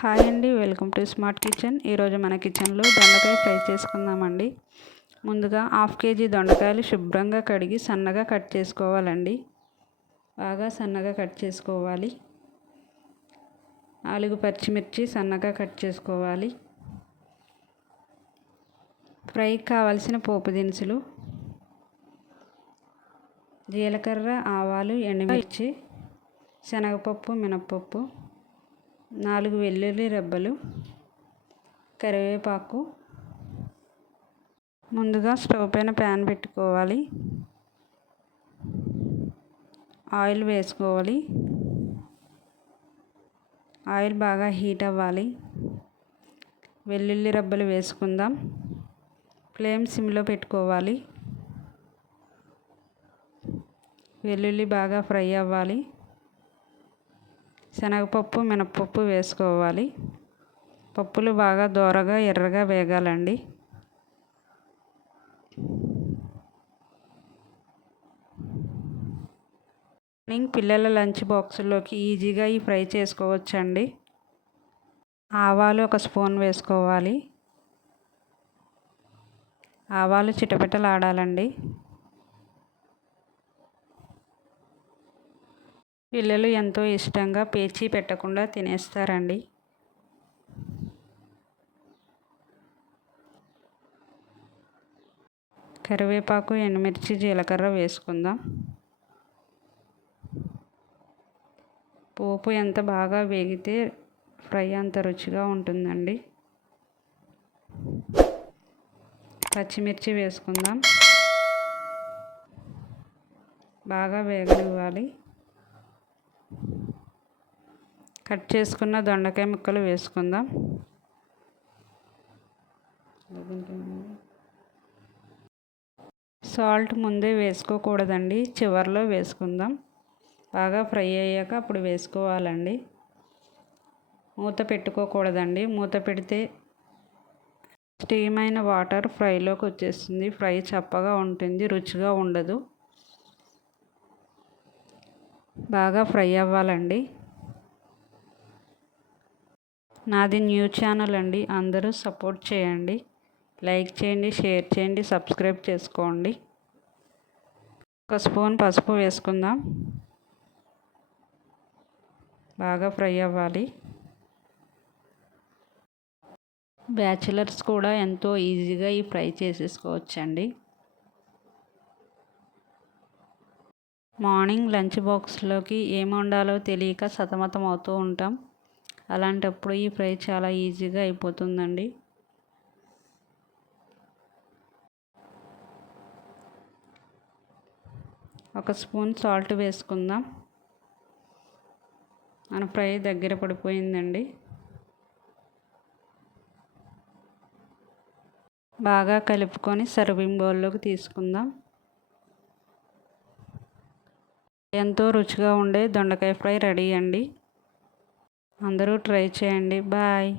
Hi అండి welcome to smart kitchen. ఈరోజు మన కిచెన్లో దొండకాయ ఫ్రై చేసుకుందామండి. ముందుగా హాఫ్ కేజీ దొండకాయలు శుభ్రంగా కడిగి సన్నగా కట్ చేసుకోవాలండి. బాగా సన్నగా కట్ చేసుకోవాలి. నాలుగు పచ్చిమిర్చి సన్నగా కట్ చేసుకోవాలి. ఫ్రైకి కావాల్సిన పోపు దినుసులు జీలకర్ర ఆవాలు ఎండుమిర్చి శనగపప్పు మినప్పప్పు నాలుగు వెల్లుల్లి రెబ్బలు కరివేపాకు. ముందుగా స్టవ్ పైన ప్యాన్ పెట్టుకోవాలి. ఆయిల్ వేసుకోవాలి. ఆయిల్ బాగా హీట్ అవ్వాలి. వెల్లుల్లి రబ్బలు వేసుకుందాం. ఫ్లేమ్ సిమ్లో పెట్టుకోవాలి. వెల్లుల్లి బాగా ఫ్రై అవ్వాలి. శనగపప్పు మినప్పప్పు వేసుకోవాలి. పప్పులు బాగా దోరగా ఎర్రగా వేగాలండి. మార్నింగ్ పిల్లల లంచ్ బాక్సుల్లోకి ఈజీగా ఈ ఫ్రై చేసుకోవచ్చండి. ఆవాలు ఒక స్పూన్ వేసుకోవాలి. ఆవాలు చిటపిటలాడాలండి. పిల్లలు ఎంతో ఇష్టంగా పేచీ పెట్టకుండా తినేస్తారండి. కరివేపాకు ఎండుమిర్చి జీలకర్ర వేసుకుందాం. పోపు ఎంత బాగా వేగితే ఫ్రై అంత రుచిగా ఉంటుందండి. పచ్చిమిర్చి వేసుకుందాం. బాగా వేగనివ్వాలి. కట్ చేసుకున్న దొండకాయ ముక్కలు వేసుకుందాం. సాల్ట్ ముందే వేసుకోకూడదండి చివరిలో వేసుకుందాం. బాగా ఫ్రై అయ్యాక అప్పుడు వేసుకోవాలండి. మూత పెట్టుకోకూడదండి మూత పెడితే స్టీమ్ అయిన వాటర్ ఫ్రైలోకి వచ్చేస్తుంది. ఫ్రై చప్పగా ఉంటుంది రుచిగా ఉండదు. బాగా ఫ్రై అవ్వాలండి. నాది న్యూ ఛానల్ అండి. అందరూ సపోర్ట్ చేయండి. లైక్ చేయండి షేర్ చేయండి సబ్స్క్రైబ్ చేసుకోండి. ఒక స్పూన్ పసుపు వేసుకుందాం. బాగా ఫ్రై అవ్వాలి. బ్యాచిలర్స్ కూడా ఎంతో ఈజీగా ఈ ఫ్రై చేసేసుకోవచ్చండి. మార్నింగ్ లంచ్ బాక్స్లోకి ఏం ఉండాలో తెలియక సతమతం అవుతూ ఉంటాం. అలాంటప్పుడు ఈ ఫ్రై చాలా ఈజీగా అయిపోతుందండి. ఒక స్పూన్ సాల్ట్ వేసుకుందాం. మన ఫ్రై దగ్గర పడిపోయిందండి. బాగా కలుపుకొని సర్వింగ్ బౌల్లోకి తీసుకుందాం. ఎంతో రుచిగా ఉండే దొండకాయ ఫ్రై రెడీ అండి. అందరూ ట్రై చేయండి. బాయ్.